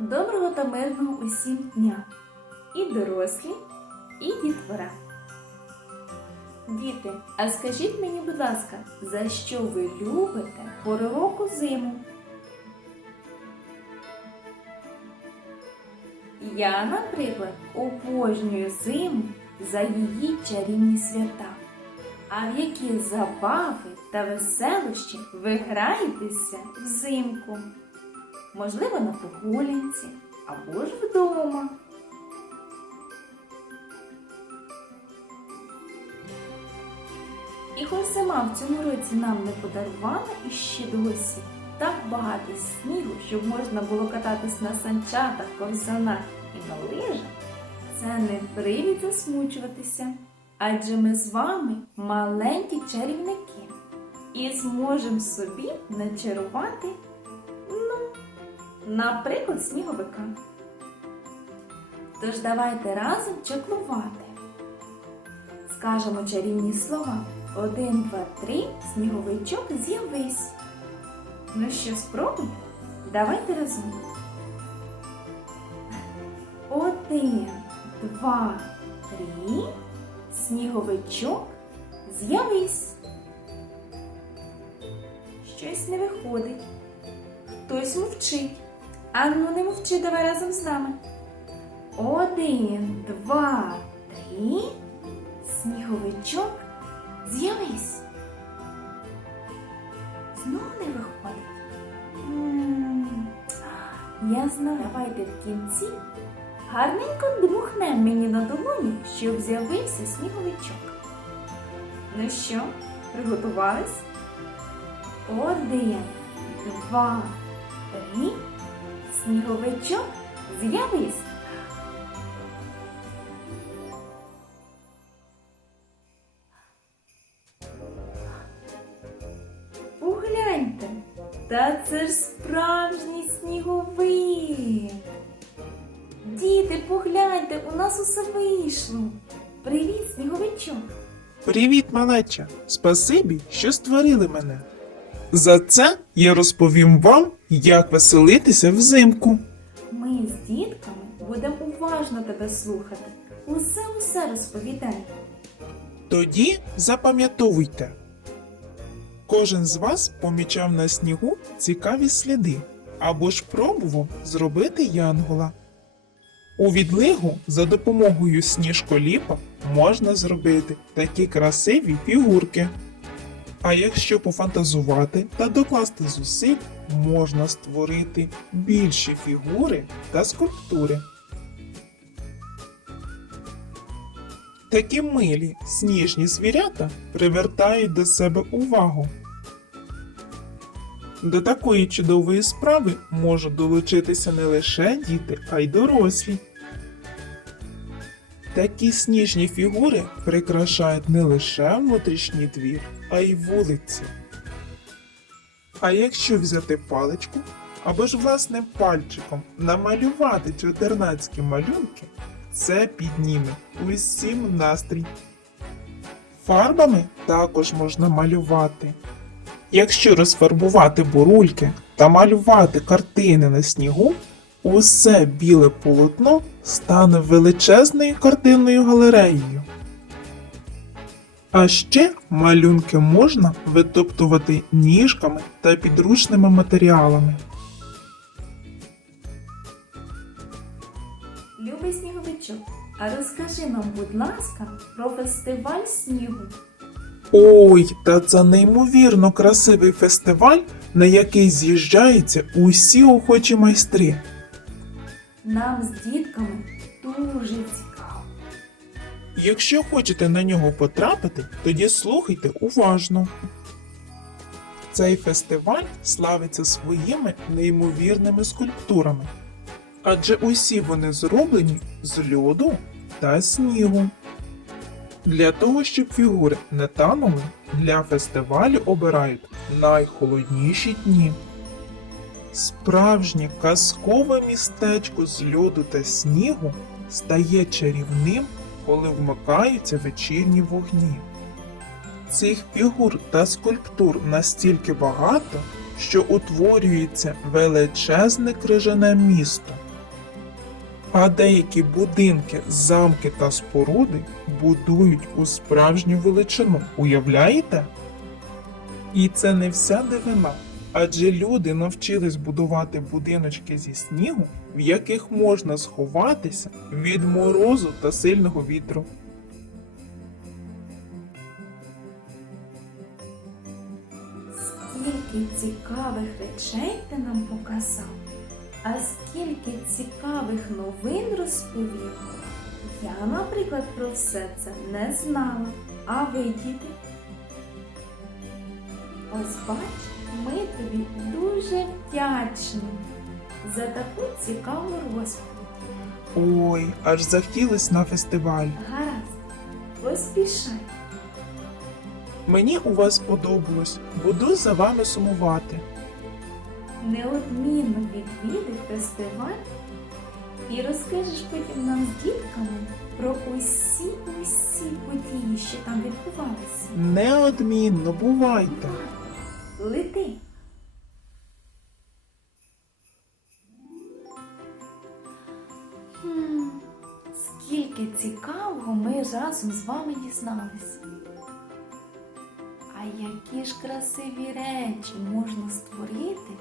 Доброго та мирного усім дня! І дорослі, і дітвора. Діти, а скажіть мені, будь ласка, за що ви любите пору зиму? Я, наприклад, обожнюю зиму за її чарівні свята. А в які забави та веселощі ви граєтеся взимку? Можливо, на прогулянці або ж вдома. І хоч зима в цьому році нам не подарувала іще досі так багато снігу, щоб можна було кататись на санчатах, ковзанах і на лижах, це не привід засмучуватися. Адже ми з вами маленькі чарівники і зможемо собі начарувати, наприклад, сніговика. Тож давайте разом чеклувати. Скажемо чарівні слова. Один, два, три, сніговичок з'явись. Ну що, спробуй? Давайте разом. Один, два, три, сніговичок з'явись. Щось не виходить. Хтось мовчить. А ну не мовчи, давай разом з нами. Один, два, три. Сніговичок, з'явись. Знову не виходить. Я знаю, давайте в кінці гарненько дмухнемо мені на долоні, щоб з'явився сніговичок. Ну що, приготувались? Один, два, три. Сніговичок, з'явись. Погляньте, та це ж справжній сніговик. Діти, погляньте, у нас усе вийшло. Привіт, сніговичок. Привіт, малеча! Спасибі, що створили мене. За це я розповім вам, як веселитися взимку. Ми з дітками будемо уважно тебе слухати. Усе усе розповідай. Тоді запам'ятовуйте. Кожен з вас помічав на снігу цікаві сліди або ж пробував зробити янгола. У відлигу за допомогою сніжколіпа можна зробити такі красиві фігурки. А якщо пофантазувати та докласти зусиль, можна створити більші фігури та скульптури. Такі милі сніжні звірята привертають до себе увагу. До такої чудової справи можуть долучитися не лише діти, а й дорослі. Такі сніжні фігури прикрашають не лише внутрішній двір, а й вулиці. А якщо взяти паличку або ж власним пальчиком намалювати чотирнацькі малюнки, це підніме усім настрій. Фарбами також можна малювати. Якщо розфарбувати бурульки та малювати картини на снігу, усе біле полотно стане величезною картинною галереєю. А ще малюнки можна витоптувати ніжками та підручними матеріалами. Любий сніговичок, а розкажи нам, будь ласка, про фестиваль снігу. Ой, та це неймовірно красивий фестиваль, на який з'їжджаються усі охочі майстри. Нам з дітками дуже цікаво. Якщо хочете на нього потрапити, тоді слухайте уважно. Цей фестиваль славиться своїми неймовірними скульптурами, адже усі вони зроблені з льоду та снігу. Для того, щоб фігури не танули, для фестивалю обирають найхолодніші дні. Справжнє казкове містечко з льоду та снігу стає чарівним, коли вмикаються вечірні вогні. Цих фігур та скульптур настільки багато, що утворюється величезне крижане місто, А деякі будинки, замки та споруди будують у справжню величину. Уявляєте? І це не вся дивина. Адже люди навчились будувати будиночки зі снігу, в яких можна сховатися від морозу та сильного вітру. Скільки цікавих речей ти нам показав, а скільки цікавих новин розповів. Я, наприклад, про все це не знала. А ви, діти? Ось бач, ми тобі дуже вдячні за таку цікаву розповідь. Ой, аж захотілось на фестиваль. Гаразд, поспішай. Мені у вас сподобалось, буду за вами сумувати. Неодмінно відвідай фестиваль і розкажеш потім нам з дітками про усі усі події, що там відбувалися. Неодмінно бувайте. Лети. Хм, скільки цікавого ми разом з вами дізналися. А які ж красиві речі можна створити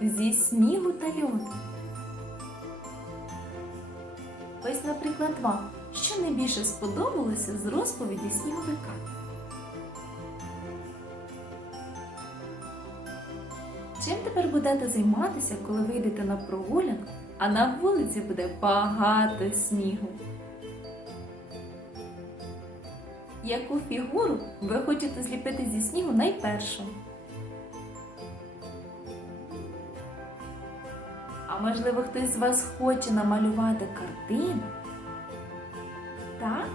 зі снігу та льоду? Ось, наприклад, вам, що найбільше сподобалося з розповіді сніговика? Тепер будете займатися, коли вийдете на прогулянку, а на вулиці буде багато снігу? Яку фігуру ви хочете зліпити зі снігу найпершу? А можливо, хтось з вас хоче намалювати картину? Так?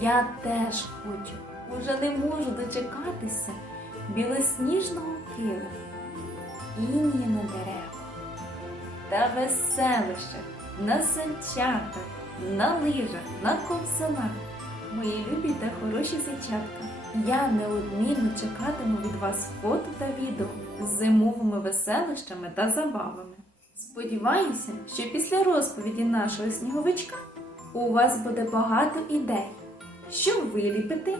Я теж хочу. Уже не можу дочекатися білосніжного килиму інні на деревах та веселищах, на санчатах, на лижах, на ковзанах. Мої любі та хороші зайчатка. Я неодмінно чекатиму від вас фото та відео з зимовими веселищами та забавами. Сподіваюся, що після розповіді нашого сніговичка у вас буде багато ідей, що виліпити,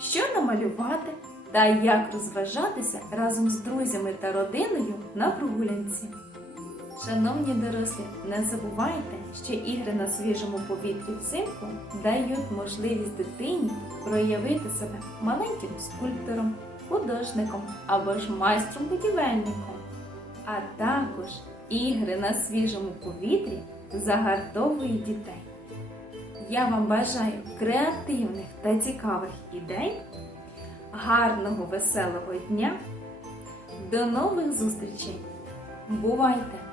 що намалювати та як розважатися разом з друзями та родиною на прогулянці. Шановні дорослі, не забувайте, що ігри на свіжому повітрі взимку дають можливість дитині проявити себе маленьким скульптором, художником або ж майстром-будівельником. А також ігри на свіжому повітрі загартовують дітей. Я вам бажаю креативних та цікавих ідей гарного веселого дня. До нових зустрічей! Бувайте!